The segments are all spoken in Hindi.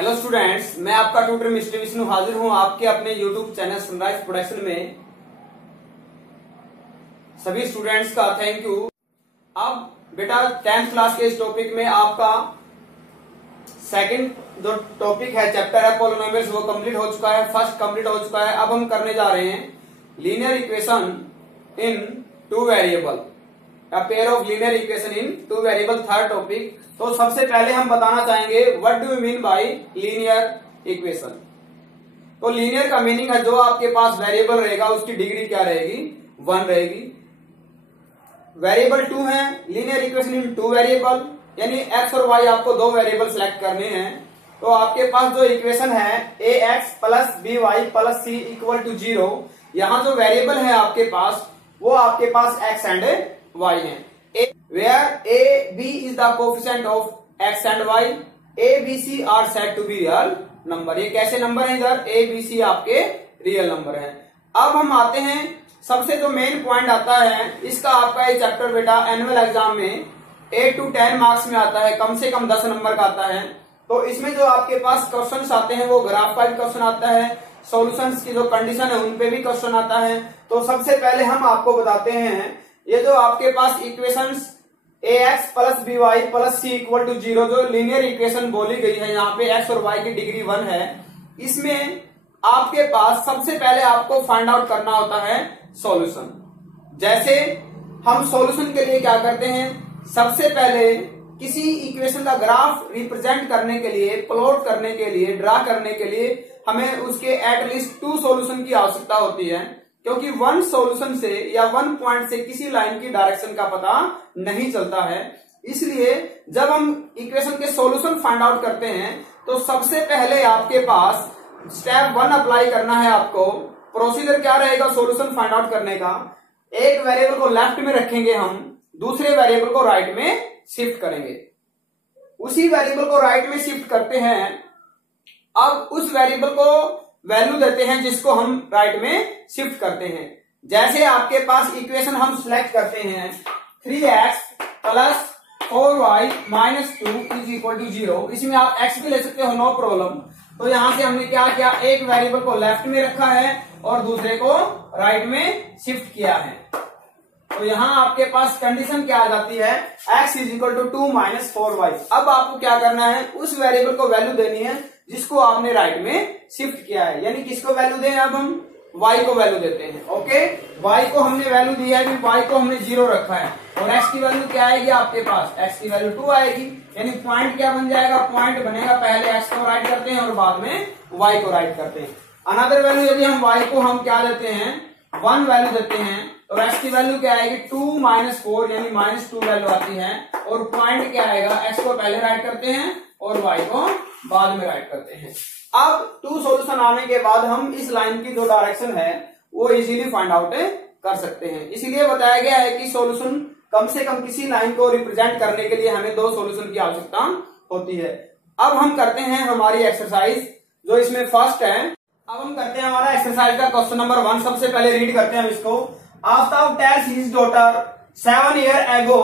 हेलो स्टूडेंट्स, मैं आपका ट्यूटर मिस्टर विष्णु हाजिर हूं आपके अपने यूट्यूब चैनल सनराइज प्रोडक्शन में। सभी स्टूडेंट्स का थैंक यू। अब बेटा 10th क्लास के इस टॉपिक में आपका सेकंड जो टॉपिक है चैप्टर है पॉलिनोमियल्स वो कंप्लीट हो चुका है, फर्स्ट कंप्लीट हो चुका है। अब हम करने जा रहे हैं linear equation in two variable, a pair of linear equation in two variable, third topic. तो सबसे पहले हम बताना चाहेंगे what do you mean by linear equation. तो लीनियर का मीनिंग है जो आपके पास वेरिएबल रहेगा उसकी डिग्री क्या रहेगी, 1 रहेगी। वेरिएबल 2 है, linear equation in two variable, यानी एक्स और वाई आपको दो वेरिएबल सेलेक्ट करने हैं। तो आपके पास जो इक्वेशन है a x plus b y plus c equal to 0, यहाँ जो वेरिएबल है आपके पास वो आपके पास एक्स एंड y है। where a b is the coefficient of x and y, a b c are said to be real number। ये कैसे नंबर है, इधर a b c आपके रियल नंबर है। अब हम आते हैं, सबसे जो मेन पॉइंट आता है इसका, आपका ये चैप्टर बेटा एनुअल एग्जाम में 8 to 10 मार्क्स में आता है, कम से कम 10 नंबर का आता है। तो इसमें जो आपके पास क्वेश्चन आते हैं वो ग्राफ का भी क्वेश्चन आता है, सॉल्यूशंस की जो कंडीशन है उनपे भी क्वेश्चन आता है। तो सबसे पहले हम आपको बताते हैं ये जो आपके पास equations a x plus b y plus c equal to 0 जो लीनियर इक्वेशन बोली गई है, यहाँ पे एक्स और वाई की डिग्री 1 है। इसमें आपके पास सबसे पहले आपको फाइंड आउट करना होता है सॉल्यूशन। जैसे हम सॉल्यूशन के लिए क्या करते हैं, सबसे पहले किसी इक्वेशन का ग्राफ रिप्रेजेंट करने के लिए, प्लॉट करने के लिए, ड्रा करने के लिए हमें उसके एटलीस्ट 2 सॉल्यूशन की आवश्यकता होती है, क्योंकि 1 सॉल्यूशन से या 1 पॉइंट से किसी लाइन की डायरेक्शन का पता नहीं चलता है। इसलिए जब हम इक्वेशन के सॉल्यूशन फाइंड आउट करते हैं तो सबसे पहले आपके पास स्टेप 1 अप्लाई करना है। आपको प्रोसीजर क्या रहेगा सॉल्यूशन फाइंड आउट करने का, एक वेरिएबल को लेफ्ट में रखेंगे हम, दूसरे वेरिएबल को राइट में शिफ्ट करेंगे। उसी वेरिएबल को राइट में शिफ्ट करते हैं, अब उस वेरिएबल को वैल्यू देते हैं जिसको हम राइट में शिफ्ट करते हैं। जैसे आपके पास इक्वेशन हम सिलेक्ट करते हैं 3x plus 4y minus 2 is equal to 0, इसमें आप x भी ले सकते हो, नो प्रॉब्लम। तो यहां से हमने क्या किया, एक वेरिएबल को लेफ्ट में रखा है और दूसरे को राइट में शिफ्ट किया है। तो यहाँ आपके पास कंडीशन क्या आ जाती है, x is equal to 2 minus 4y। अब आपको क्या करना है, उस वेरिएबल को वैल्यू देनी है जिसको आपने राइट में शिफ्ट किया है। यानी किसको वैल्यू दें, अब हम y को वैल्यू देते हैं। ओके, y को हमने वैल्यू दिया है, y को हमने 0 रखा है, और x की वैल्यू क्या आएगी आपके पास, x की वैल्यू 2 आएगी। यानी पॉइंट क्या बन जाएगा, पॉइंट बनेगा, पहले x को राइट करते हैं और बाद में y को राइट करते हैं। अनदर वैल्यू यदि हम y को हम क्या देते हैं, 1 वैल्यू देते हैं, और x की वैल्यू क्या आएगी 2 माइनस 4 यानी -2 वैल्यू आती है, और पॉइंट क्या आएगा, x को पहले राइट करते हैं और y को बाद में राइट करते हैं। अब 2 सॉल्यूशन आने के बाद हम इस लाइन की जो डायरेक्शन है वो इजीली फाइंड आउट कर सकते हैं। इसीलिए बताया गया है कि सॉल्यूशन कम से कम किसी लाइन को रिप्रेजेंट करने के लिए हमें 2 सॉल्यूशन की आवश्यकता होती है। अब हम करते हैं हमारी एक्सरसाइज जो इसमें फर्स्ट है। अब हम करते हैं हमारा एक्सरसाइज का क्वेश्चन नंबर 1। सबसे पहले रीड करते हैं हम इसको। Aftab tales his daughter 7 years ago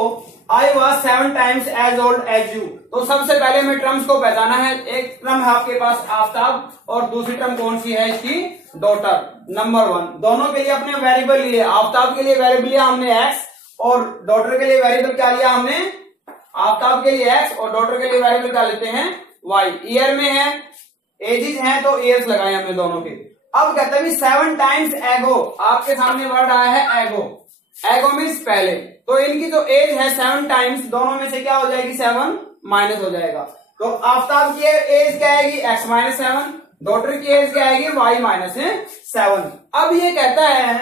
I was 7 times as old as you। तो सबसे पहले हमें टर्म्स को पहचाना है। एक टर्म है आपके पास आफ्ताब और दूसरी टर्म कौन सी है, इसकी डॉटर। नंबर 1, दोनों के लिए अपने वेरिएबल लिए, आफ्ताब के लिए वेरिएबल लिया हमने x और डॉटर के लिए वेरिएबल क्या लिया हमने, आफ्ताब के लिए x और डॉटर के लिए वेरिएबल क्या लेते हैं y। ईयर में है, एजेस हैं तो ईयर्स लगाए हमने दोनों के। अब कहते हैं 7 times ago, आपके सामने वर्ड आया है एगो, एगो मीन्स पहले। तो इनकी जो एज है 7 टाइम्स, दोनों में से क्या हो जाएगी 7 माइनस हो जाएगा। तो आफ्ताब की एज क्या आएगी x माइनस 7, डॉटर की एज क्या आएगी y माइनस 7। अब ये कहता है,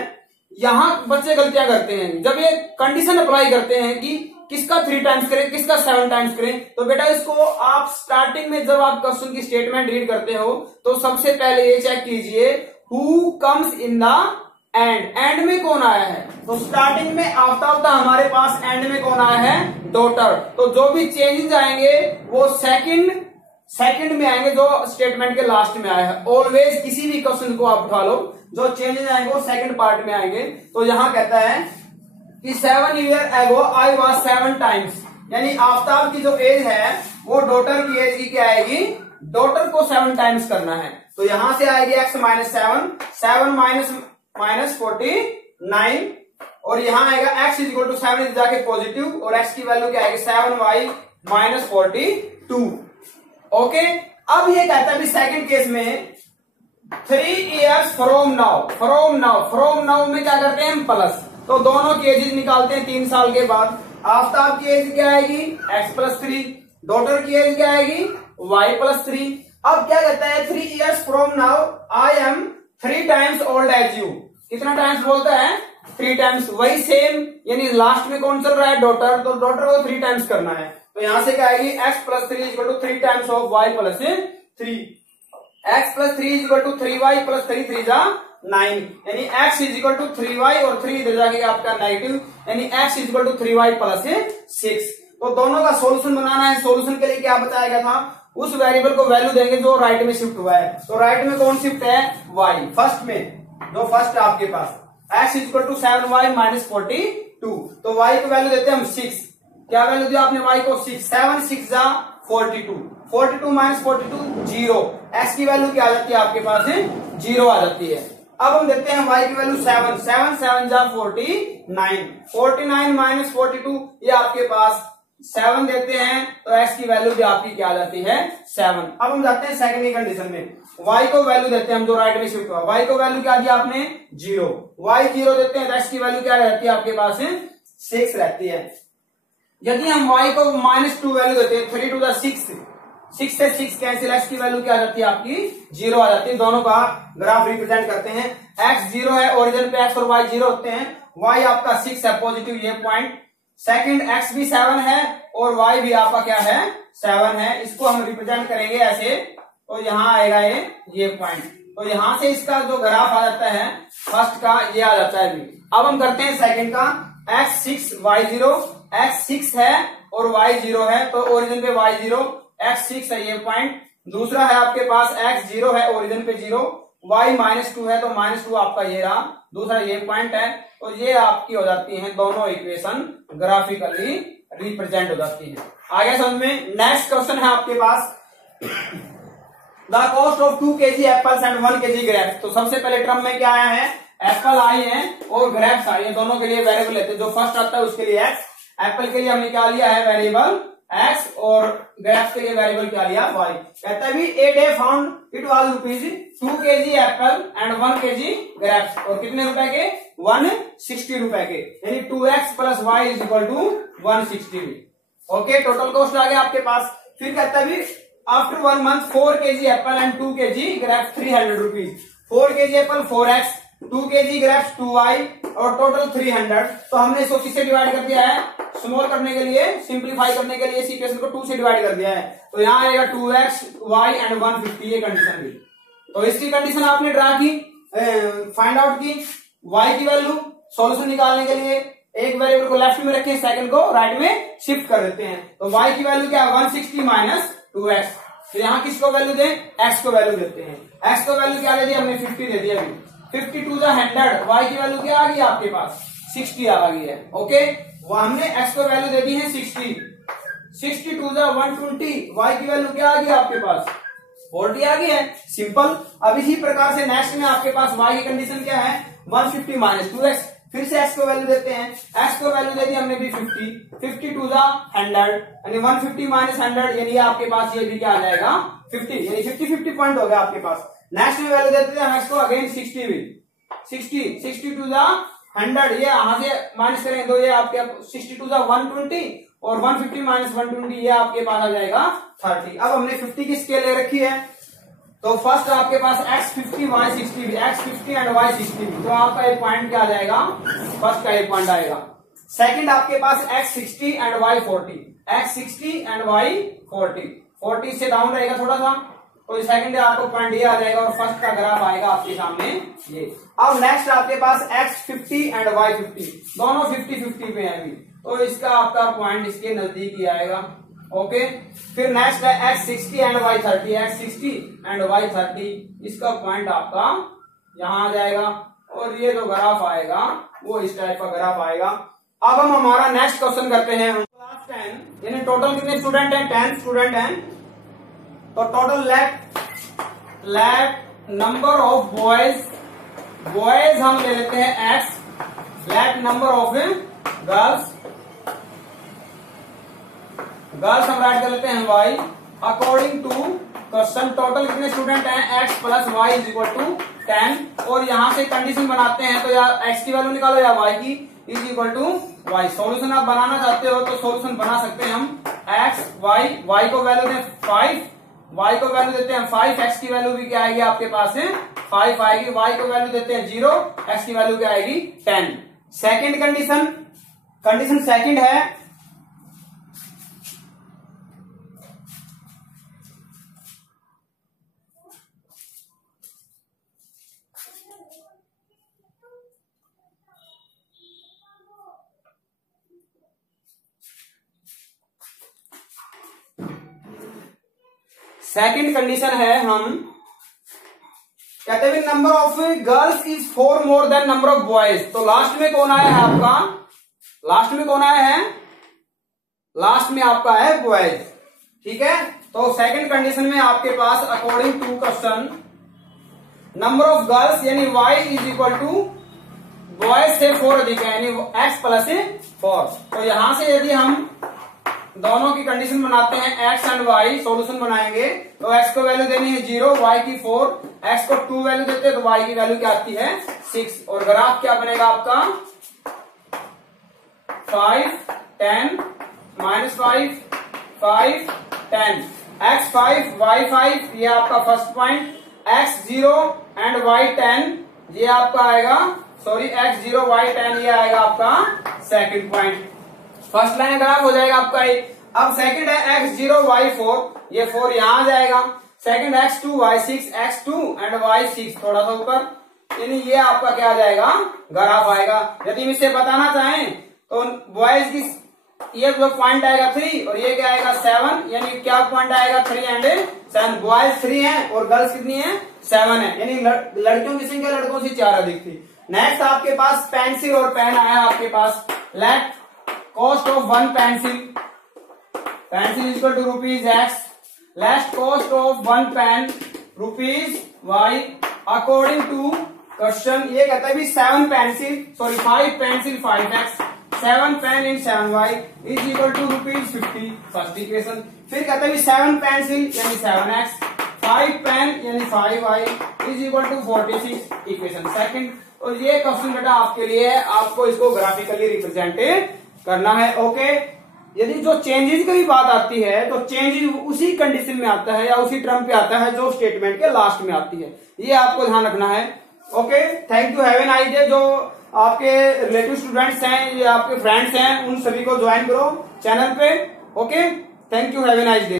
यहाँ बच्चे गलतियां करते हैं जब ये कंडीशन अप्लाई करते हैं कि किसका 3 टाइम्स करें किसका 7 टाइम्स करें। तो बेटा इसको आप स्टार्टिंग में जब आप क्वेश्चन की स्टेटमेंट रीड करते हो तो सबसे पहले ये चेक कीजिए who comes in the end में कौन आया है। तो स्टार्टिंग में आफ्ताब था हमारे पास, एंड में कौन आया है, डॉटर। तो जो भी चेंजेस आएंगे वो सेकंड में आएंगे जो स्टेटमेंट के लास्ट में आया है। ऑलवेज किसी भी क्वेश्चन को आप उठा लो, जो चेंजेस आएंगे वो सेकंड पार्ट में आएंगे। तो यहाँ कहता है कि 7 years ago I was 7 times, यानी आफ्ताब की जो एज है वो डॉटर की एज की क्या आएगी डॉटर को 7 टाइम्स करना है। तो यहां से आएगी x माइनस 7 माइनस 49 और यहां आएगा x इज इक्वल टू 7 जाके पॉजिटिव और x की वैल्यू क्या आएगी 7y माइनस 42। ओके, अब ये कहता है सेकंड केस में 3 years फ्रॉम नाउ में क्या करते हैं हम प्लस, तो दोनों की एजेस निकालते हैं 3 साल के बाद। आफ्ताब की एज क्या आएगी x प्लस 3, डॉटर की एज क्या आएगी y प्लस 3। अब क्या कहता है 3 years from now I am 3 times old age you. कितना टाइम्स बोलता है 3 टाइम्स, वही सेम, यानी लास्ट में कौन चल रहा है डॉटर, तो डॉटर को 3 टाइम्स करना है। तो यहां से क्या आएगी x plus 3 equal to 3 times of y plus 3, x plus 3 equal to 3y plus 3 जा 9, यानी x is equal to 3y और 3 इधर जाके आपका नेगेटिव, यानी x is equal to 3y plus 6। तो दोनों का सोल्यूशन बनाना है। सोल्यूशन के लिए क्या बताया गया था, उस वेरिएबल को वैल्यू देंगे जो राइट में शिफ्ट हुआ है। तो राइट में कौन शिफ्ट है y, फर्स्ट में जो फर्स्ट है आपके पास x is equal to 7y minus 42, तो y को वैल्यू देते हैं हम 6। क्या वैल्यू दिया आपने y को 6, 7 6 जा 42 माइनस 42 0, x की वैल्यू क्या आ जाती है आपके पास 0 आ जाती है। अब हम देखते हैं y की वैल्यू 7 7 जा 49 माइनस 42, ये आपके पास 7 देते हैं तो x की वैल्यू भी आपकी क्या आ जाती है 7। अब हम जाते हैं सेकंड कंडीशन में, y को वैल्यू देते हैं हम जो राइट में शिफ्ट हुआ, y को वैल्यू क्या दिया आपने 0, y 0 देते हैं तो x की वैल्यू क्या रहती है आपके पास 6 रहती है। यदि हम y को -2 वैल्यू देते हैं 3 to 6 से 6 कैंसिल, x की वैल्यू क्या आ जाती है आपकी 0 आ जाती है। दोनों का ग्राफ रिप्रेजेंट करते हैं, x 0 है, ओरिजिन पे x और y 0 होते हैं, y आपका 6 है पॉजिटिव ये पॉइंट, सेकंड x भी 7 है और y भी आपका क्या है 7 है। इसको हम रिप्रेजेंट करेंगे ऐसे, तो यहाँ आएगा ये पॉइंट, तो यहां से इसका जो ग्राफ आ जाता है फर्स्ट का ये आ जाता है भी। अब हम करते हैं सेकंड का, x 6 y 0, x 6 है और y 0 है, तो ओरिजिन पे y 0, x 6 है ये पॉइंट। दूसरा है आपके पास x 0 है, ओरिजिन पे 0, y -2 है तो -2 आपका ये रहा, दूसरा ये पॉइंट है। तो ये आपकी हो जाती है दोनों इक्वेशन ग्राफिकली रिप्रेजेंट हो जाती है। आगे समझ में। नेक्स्ट क्वेश्चन है आपके पास, the cost of 2 kg apples and 1 kg grapes. तो सबसे पहले टर्म में क्या आया है, एप्पल आई है और ग्रेप्स आई है, दोनों के लिए वेरिएबल लेते हैं। जो फर्स्ट आता है उसके लिए x, एप्पल के लिए हमने क्या लिया है वेरिएबल x और ग्रेप्स के लिए वेरिएबल क्या लिया y। कहता है भी a day found it was rupees 2 kg apple and 1 kg grapes, और कितने रुपए के 160 रुपए के, यानी 2x plus y is equal to 160। Okay, total cost आ गया आपके पास। फिर कहता है भी after 1 month 4 kg apple and 2 kg grapes 300 rupees, 4 kg apple 4x, 2 kg grapes 2y और टोटल 300। तो हमने इसको किससे डिवाइड कर दिया है, स्मॉल करने के लिए, सिंप्लीफाई करने के लिए इस इक्वेशन को 2 से डिवाइड कर दिया है। तो यहाँ आएगा 2x y एंड 150, ये कंडीशन भी। तो इसकी कंडीशन आपने ड्रा की, फाइंड आउट की, y की वैल्यू सॉल्यूशन निकालने के लिए एक वेरिएबल को लेफ्ट में रखें, सेकंड को राइट में शिफ्ट कर देते हैं। तो y की वैल्यू क्या है 160 माइनस 2x। तो यहाँ किसको वैल्यू दें, x को वैल्यू देते हैं। x को वैल्यू क्या दे दी हमने 50 दे दिया अभी, 52 जा 100, y की वैल्यू क्या आ गई आपके पास 60 आ गई है। ओके, हमने x को वैल्यू दे दी है 60, 62 जा 120, y की वैल्यू क्या आ गई आपके पास 40 आ गई है। सिंपल। अब इसी प्रकार से नेक्स्ट में आपके पास y की कंडीशन क्या है 150 माइनस 2x, फिर से x को वैल्यू देते हैं, x को वैल्यू दे दी हमने भी 50, 52 जा 100, यानी 150 माइनस 100, यानी आपके पास ये भी क्या आ जाएगा 50, यानी 50 पॉइंट हो गया आपके पास। नेक्स्ट में वैल्यू देते हैं x को अगेन 60 भी, 62 जा 100, ये यहां से माइनस करेंगे तो ये आपके 62 जा 120 और 150 माइनस 120 ये आपके पास आ जाएगा 30। अब हमने 50 की स्केल ले रखी है, तो फर्स्ट आपके पास x 50 y 60 भी, x 50 एंड y 60 भी, तो आपका एक पॉइंट क्या आ जाएगा, फर्स्ट का एक पॉइंट आएगा। सेकंड आपके पास x 60 and y 40, x 60 and y 40, 40 से डाउन रहेगा थोड़ा सा, तो सेकंड आपको पॉइंट ये आ जाएगा और फर्स्ट का ग्राफ आएगा आपके सामने ये। अब नेक्स्ट आपके पास x 50 एंड y 50, दोनों 50-50 पे हैं अभी, तो इसका आपका पॉइंट इसके नजदीक ही आएगा। ओके, फिर नेक्स्ट है x 60 and y 30, x 60 and y 30, इसका पॉइंट आपका यहाँ आ जाएगा और ये जो ग्राफ आएगा वो इस टाइप का ग्राफ आएगा। अब हम हमारा नेक्स्ट क्वेश्चन करते हैं। क्लास 10 यानी टोटल कितने स्टूडेंट हैं 10 स्टूडेंट हैं, तो total let number of boys हम ले लेते हैं x, let number of girls हम राइट कर लेते हैं y, according to question total कितने स्टूडेंट हैं x plus y is equal to 10, और यहां से कंडीशन बनाते हैं तो या x की वैल्यू निकालो या y की is equal to y। Solution आप बनाना चाहते हो तो सॉल्यूशन बना सकते हैं हम x y को वैल्यू दें 5, y को वैल्यू देते हैं 5, x की वैल्यू भी क्या आएगी आपके पास है 5 आएगी, y को वैल्यू देते हैं 0, x की वैल्यू क्या आएगी 10। सेकेंड कंडीशन सेकेंड है सेकेंड कंडीशन है, हम कहते हैं number of girls is 4 more than number of boys. तो लास्ट में कौन आया है आपका, लास्ट में कौन आया है, लास्ट में आपका है बॉयज। ठीक है, तो सेकंड कंडीशन में आपके पास according to question number of girls यानी y is equal to boys से 4 अधिक है यानी x प्लस 4। तो यहां से यदि हम दोनों की कंडीशन बनाते हैं x एंड y, सॉल्यूशन बनाएंगे तो x को वैल्यू देनी है 0, y की 4, x को 2 वैल्यू देते हैं तो y की वैल्यू क्या आती है 6, और ग्राफ क्या बनेगा आपका 5 10 -5 5 10, x 5 y 5 ये आपका first point, x 0 and y 10 ये आपका आएगा, सॉरी x 0 y 10 ये आएगा आपका second point. First line graph हो जाएगा आपका ये। अब सेकंड है x 0 y 4, ये 4 यहां आ जाएगा। Second x 2 y 6, x 2 and y 6 थोड़ा सा ऊपर, यानी ये आपका क्या आ जाएगा ग्राफ आएगा। यदि हम इसे बताना चाहें तो बॉयज की ये जो पॉइंट आएगा 3 और ये क्या आएगा 7, यानी क्या पॉइंट आएगा 3 एंड 7, बॉयज 3 है और गर्ल्स कितनी है 7 है, यानी लड़कियों की संख्या लड़कों से 4 अधिक थी। नेक्स्ट आपके पास पेंसिल और पेन आया आपके पास, let cost of one pencil is equal to rupees x, let cost of one pen rupees y, according to question ये कहता है 7 pencil sorry 5 pencil 5x, 7 pen इन 7y is equal to rupees 50 first equation. फिर कहता है 7 पेंसिल यानी 7x, 5 पेन यानी 5y is equal to 46 equation second. और ये क्वेश्चन बेटा आपके लिए है, आपको इसको ग्राफिकली रिप्रेजेंट करना है। ओके, यदि जो चेंजेस की बात आती है तो चेंजेस उसी कंडीशन में आता है या उसी टर्म पे आता है जो स्टेटमेंट के लास्ट में आती है, ये आपको ध्यान रखना है। Okay, thank you, have a nice day. जो आपके रिलेटिव स्टूडेंट्स हैं या आपके फ्रेंड्स हैं उन सभी को ज्वाइन करो चैनल पे। Okay, thank you, have a nice day.